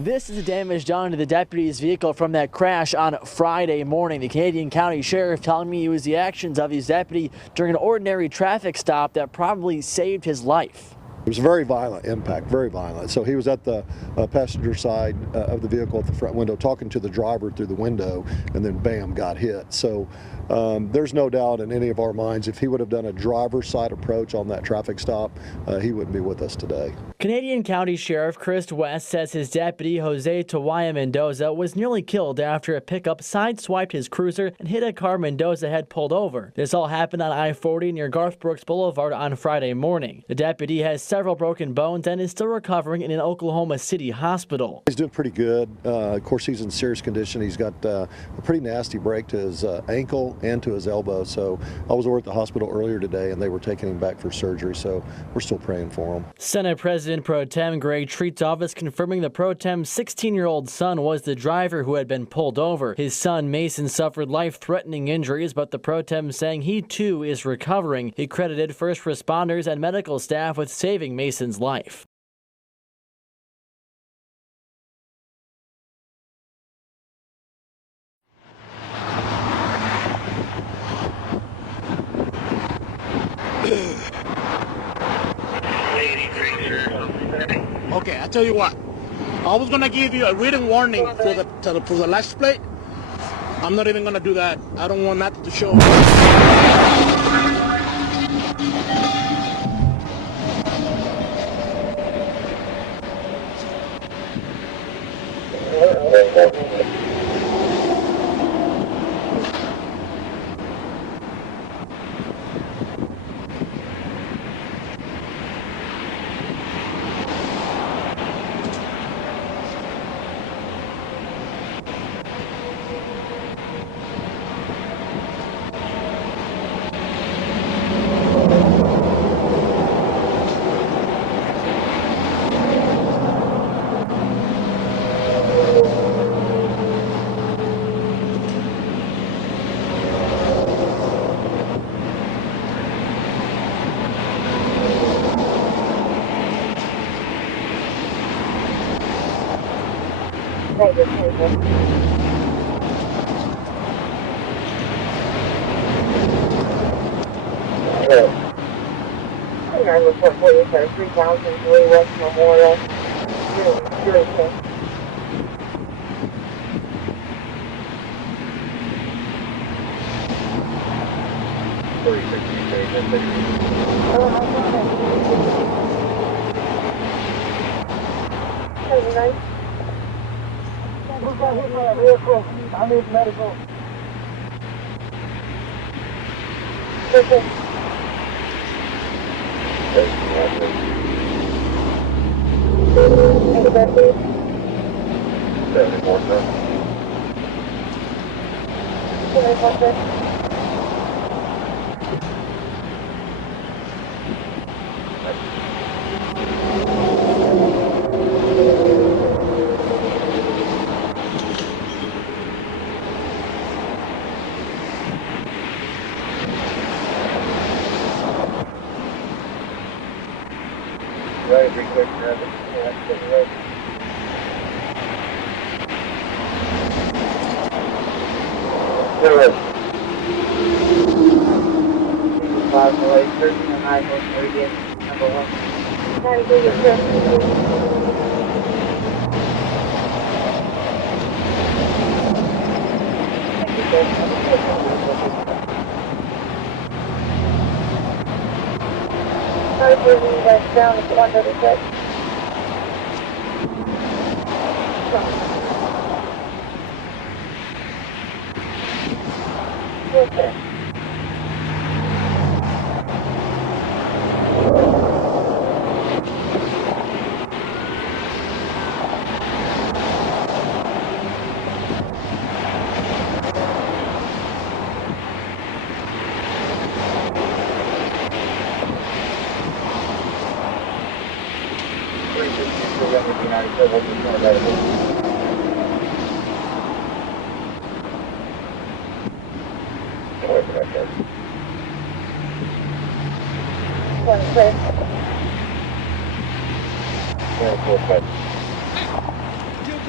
This is the damage done to the deputy's vehicle from that crash on Friday morning. The Canadian County Sheriff telling me it was the actions of his deputy during an ordinary traffic stop that probably saved his life. It was a very violent impact, very violent. So he was at the passenger side of the vehicle at the front window talking to the driver through the window, and then bam, got hit. So there's no doubt in any of our minds if he would have done a driver's side approach on that traffic stop, he wouldn't be with us today. Canadian County Sheriff Chris West says his deputy Jose Tayahua-Mendoza was nearly killed after a pickup sideswiped his cruiser and hit a car Mendoza had pulled over. This all happened on I-40 near Garth Brooks Boulevard on Friday morning. The deputy has several broken bones and is still recovering in an Oklahoma City hospital. He's doing pretty good. Of course, he's in serious condition. He's got a pretty nasty break to his ankle and to his elbow. So I was over at the hospital earlier today and they were taking him back for surgery. So we're still praying for him. Senate President Pro Tem Greg Treat's office confirming the Pro Tem's 16-year-old son was the driver who had been pulled over. His son Mason suffered life-threatening injuries, but the Pro Tem saying he too is recovering. He credited first responders and medical staff with saving Mason's life. Okay, I tell you what. I was gonna give you a written warning for the license plate. I'm not even gonna do that. I don't want that to show. I report 3000 West Memorial. Seriously. I need medical. Okay. Right, be quick, Trevor. Yeah, that's right. Good. 5 away, 13 and 9 was meridian, number 1. Trying to do your trip. Sorry for you guys down if you want to check. Okay.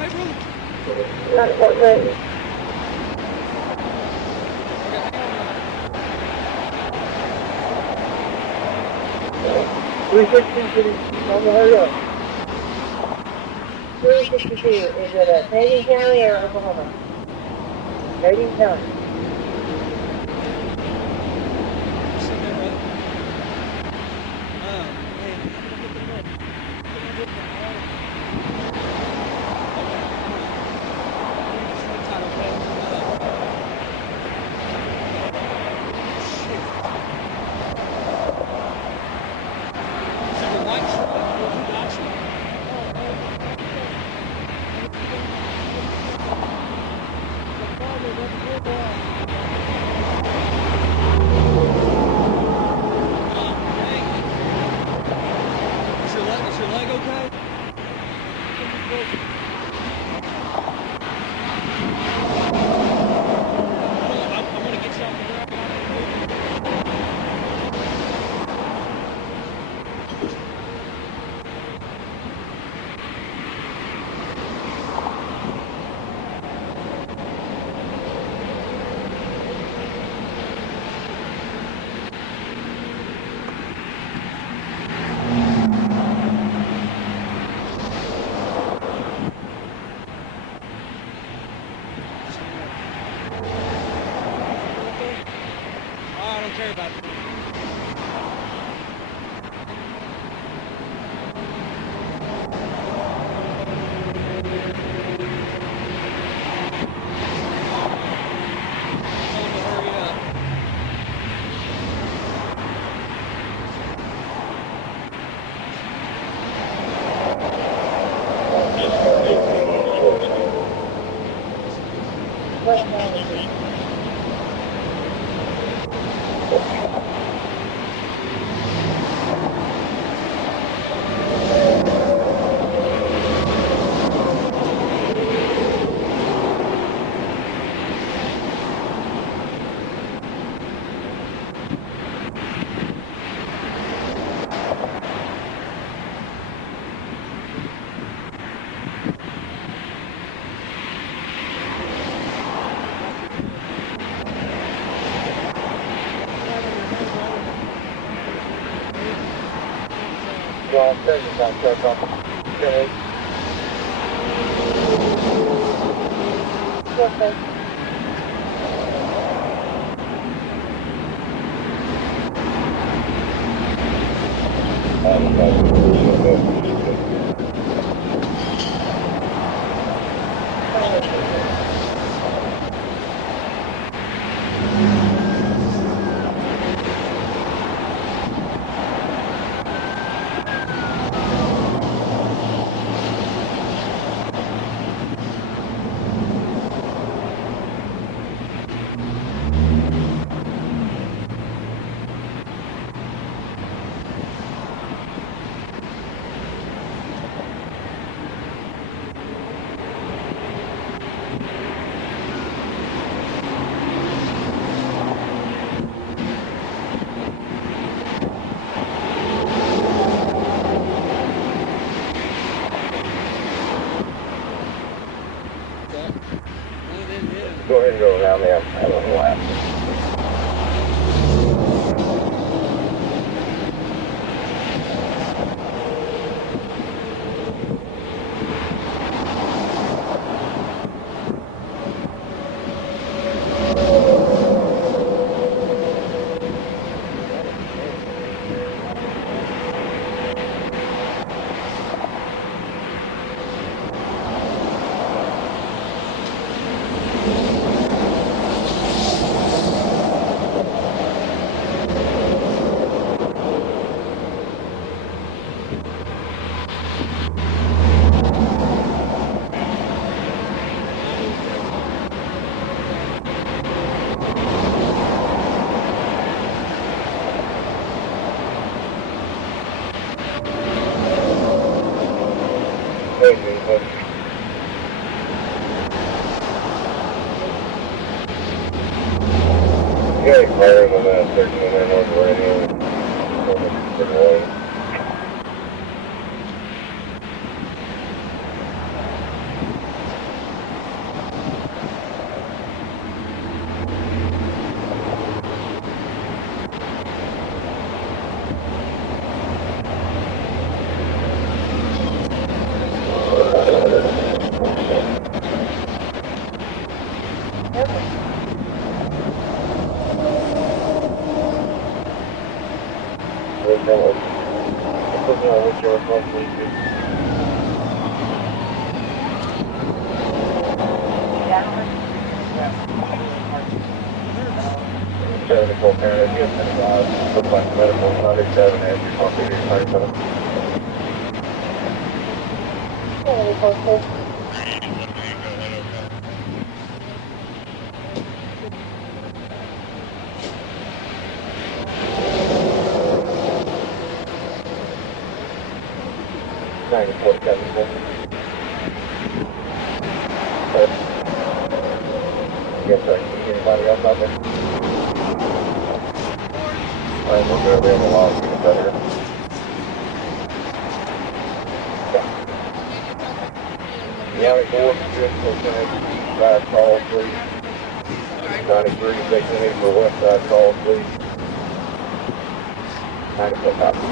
Not quite ready. Three 362, I'm gonna hurry up. 362, is it a Canadian County or Oklahoma? Canadian County. Well, there's that truck on. Okay. Okay. Go ahead and go around there. I don't know what happened. Yeah, fire on that 13 North Radio. short 132. Medical parent, you have look like medical 107 as your computer is 97. Yes, sir. Anybody else out there? Alright, we're going to be able to log you better. County 4, good, okay. Side call, please. 93, taking in for west side call, please. 94 copy.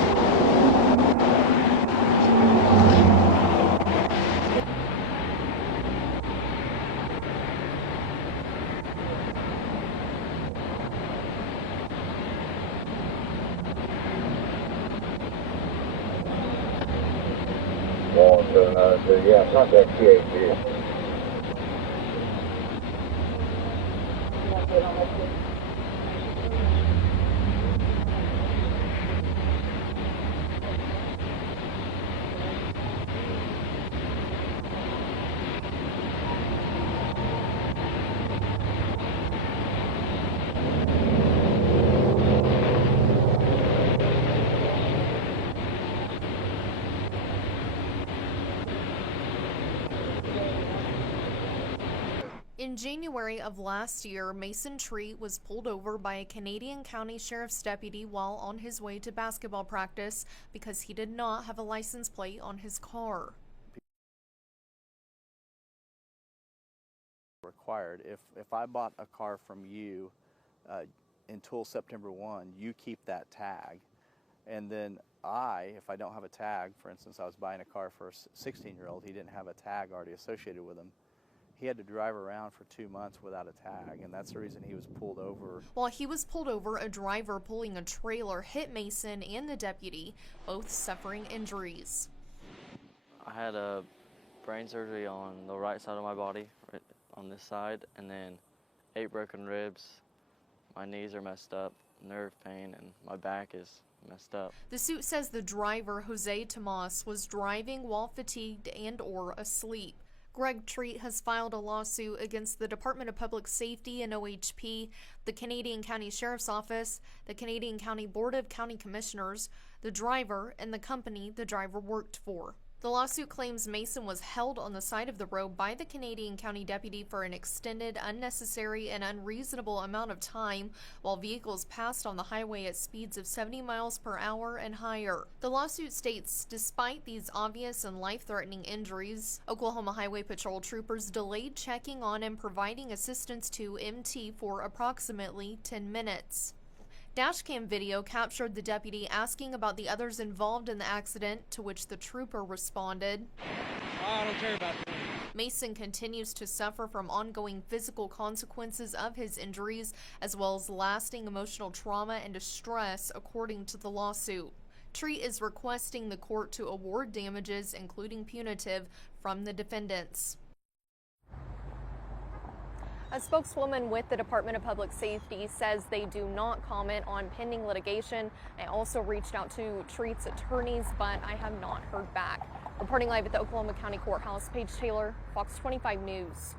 Yeah, it's not that THC. In January of last year, Mason Treat was pulled over by a Canadian County Sheriff's deputy while on his way to basketball practice because he did not have a license plate on his car. Required. If I bought a car from you until September 1, you keep that tag. And then if I don't have a tag, for instance, I was buying a car for a 16-year-old, he didn't have a tag already associated with him. He had to drive around for 2 months without a tag, and that's the reason he was pulled over. While he was pulled over, a driver pulling a trailer hit Mason and the deputy, both suffering injuries. I had a brain surgery on the right side of my body, right on this side, and then 8 broken ribs. My knees are messed up, nerve pain, and my back is messed up. The suit says the driver, Jose Tomas, was driving while fatigued and/or asleep. Greg Treat has filed a lawsuit against the Department of Public Safety and OHP, the Canadian County Sheriff's Office, the Canadian County Board of County Commissioners, the driver, and the company the driver worked for. The lawsuit claims Mason was held on the side of the road by the Canadian County deputy for an extended, unnecessary, and unreasonable amount of time while vehicles passed on the highway at speeds of 70 miles per hour and higher. The lawsuit states, despite these obvious and life-threatening injuries, Oklahoma Highway Patrol troopers delayed checking on and providing assistance to MT for approximately 10 minutes. Dashcam video captured the deputy asking about the others involved in the accident, to which the trooper responded, I don't care about that. Mason continues to suffer from ongoing physical consequences of his injuries, as well as lasting emotional trauma and distress, according to the lawsuit. Treat is requesting the court to award damages, including punitive, from the defendants. A spokeswoman with the Department of Public Safety says they do not comment on pending litigation. I also reached out to Treat's attorneys, but I have not heard back. Reporting live at the Oklahoma County Courthouse, Paige Taylor, Fox 25 News.